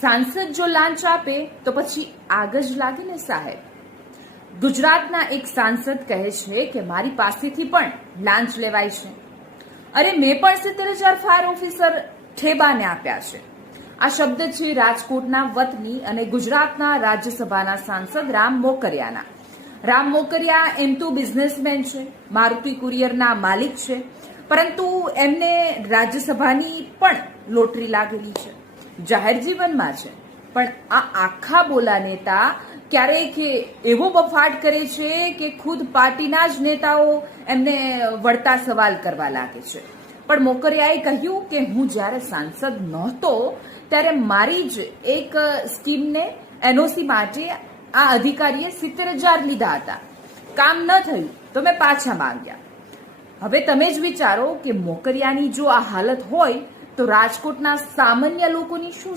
સાંસદ જો લાંચ આપે તો પછી આગ જ લાગે ને સાહેબ. ગુજરાતના એક સાંસદ કહે છે કે મારી પાસેથી પણ લાંચ લેવાય છે. અરે મેં પણ 70,000 ફાયર ઓફિસર ઠેબાને આપ્યા છે. આ શબ્દ છે રાજકોટના વતની અને ગુજરાતના રાજ્યસભાના સાંસદ રામ મોકરિયાના. રામ મોકરિયા એમ તો બિઝનેસમેન છે, મારુતિ કુરિયરના માલિક છે, પરંતુ એમને રાજ્યસભાની પણ લોટરી લાગેલી છે, જાહેર જીવનમાં છે. પણ આ આખા બોલા નેતા ક્યારેક એવો બફાટ કરે છે કે ખુદ પાર્ટીના જ નેતાઓ એમને વળતા સવાલ કરવા લાગે છે. પણ મોકરિયાએ કહ્યું કે હું જ્યારે સાંસદ નહોતો ત્યારે મારી જ એક સ્કીમને એનઓસી માટે આ અધિકારીએ 70,000 લીધા હતા. કામ ન થયું તો મેં પાછા માંગ્યા. હવે તમે જ વિચારો કે મોકરિયાની જો આ હાલત હોય તો રાજકોટના સામાન્ય લોકોની શું